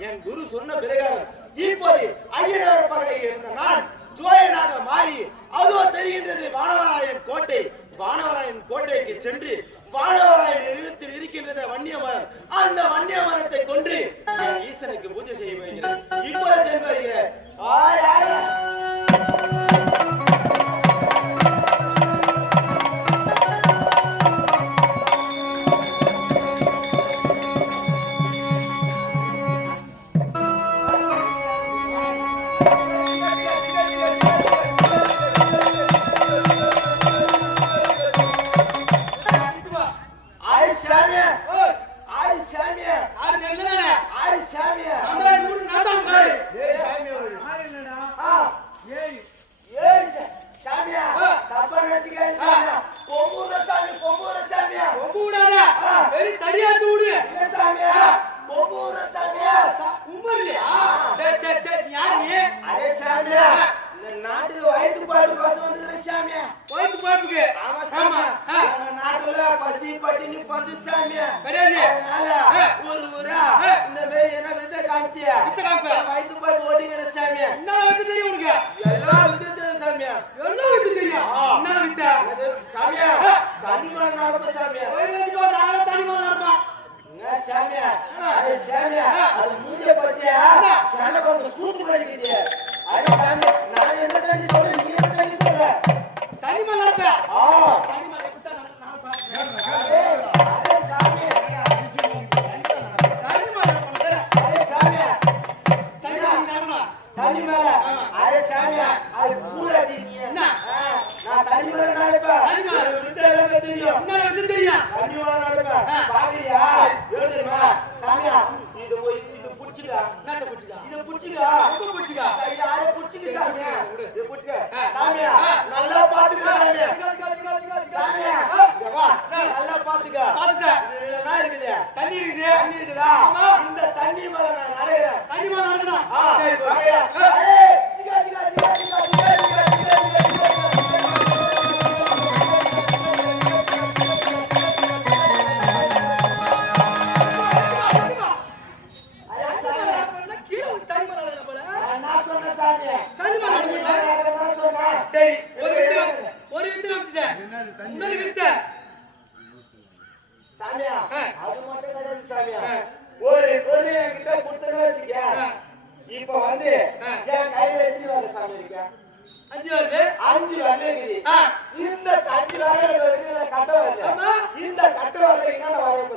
என் குரு சொன்ன பிரகாரம் இப்போது ஐயனார் பகையில் இருந்த நான் ஜோயனாக மாறி அதோ தெரிகின்றது வானவராயன் கோட்டை. வானவராயன் கோட்டைக்கு சென்று வானவராயன் நிறுவத்தில் இருக்கின்றது வன்னிய மரம் அந்த வன்னிய மரத்தை கொன்று ஈசனுக்கு பூஜை செய்ய வருகிறேன் இப்போது தென் வருகிறேன் பந்துசாமி கிடையாது ஒரு ஊரா? இந்த மாதிரி என்ன வித்த காமிச்சி வித்த காமிப்ப. வயித்து ஓடிங்கிற சாமி. என்ன வந்து தெரியும் உனக்கு? எல்லாம் வந்து தெரியும் சாமி. எல்லாம் தெரியும். என்ன வித்த? சாமி தனிமா நடப்ப சாமி. நாளை தனிமா நடப்பா. சாமி சாமி அது மூஞ்ச பத்தியா? சண்டை தண்ணி மேல. அரே சாமியா அது பூராட்டி நான் தண்ணி மேல நடப்பேன். தெரியும்? தெரியும் தண்ணி மேல நடப்பேன். பாக்குறியா? சாமியா இது போய் இது புடிச்சுடா இதை புடிச்சுடா இதை புடிச்சுடா புடிச்சுடா இது யாரும் புடிச்சுட்டு சாமியா? சாமியா? அது சாமியா. ஒரு பொருள் என்கிட்ட கொடுத்துருவே வச்சுக்க. இப்ப வந்து கையில எத்தனை வேலை சாமி அஞ்சு அஞ்சு வருது இந்த அஞ்சு வேலை வரைக்கும் கட்ட வரல இந்த கட்டு வரல என்ன வரைக்கும்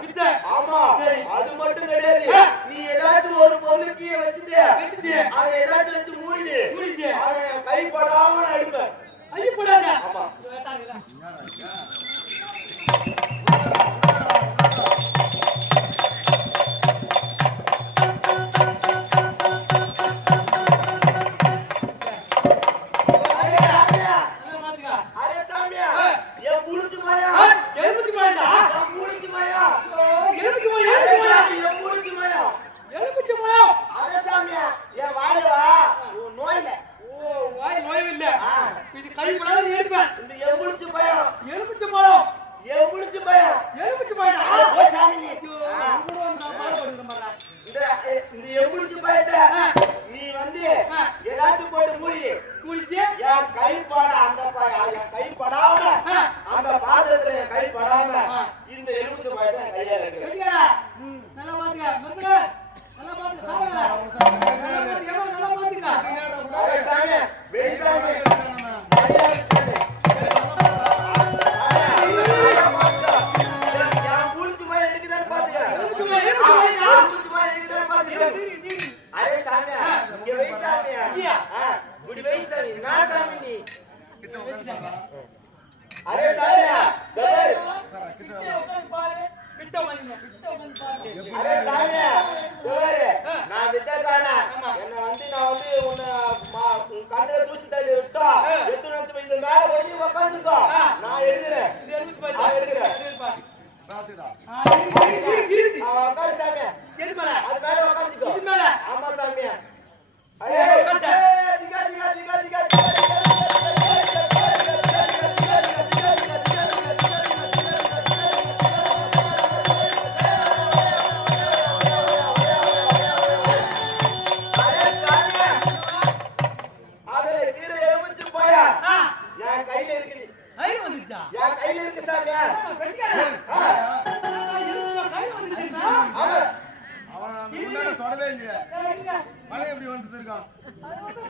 வித்த ஆமா அது மட்டும் கிடையாது. நீ ஏதாச்சும் ஒரு பொருளுக்கு வச்சுட்டு வச்சுட்டு அதை எதாச்சும் வச்சு மூடிட்டு மூடிட்டு. அதை கைப்படாம நான் எடுப்பேன் கைப்படாத. ஆமா. கை பாரு அந்த பாரு கை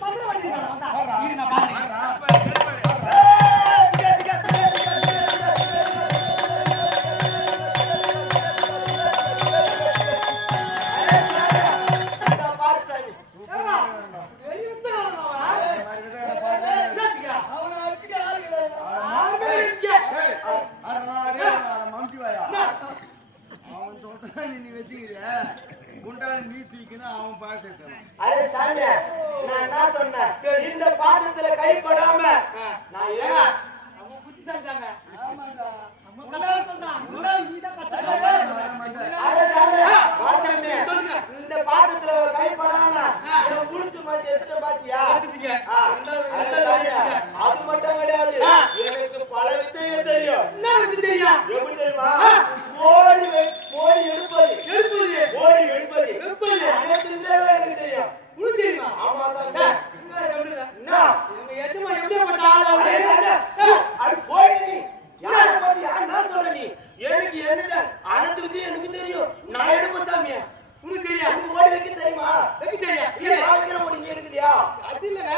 மதுரை வண்டிக்காரன் நான் பாக்குறேன். எடுக்குதியா அது இல்லைங்க.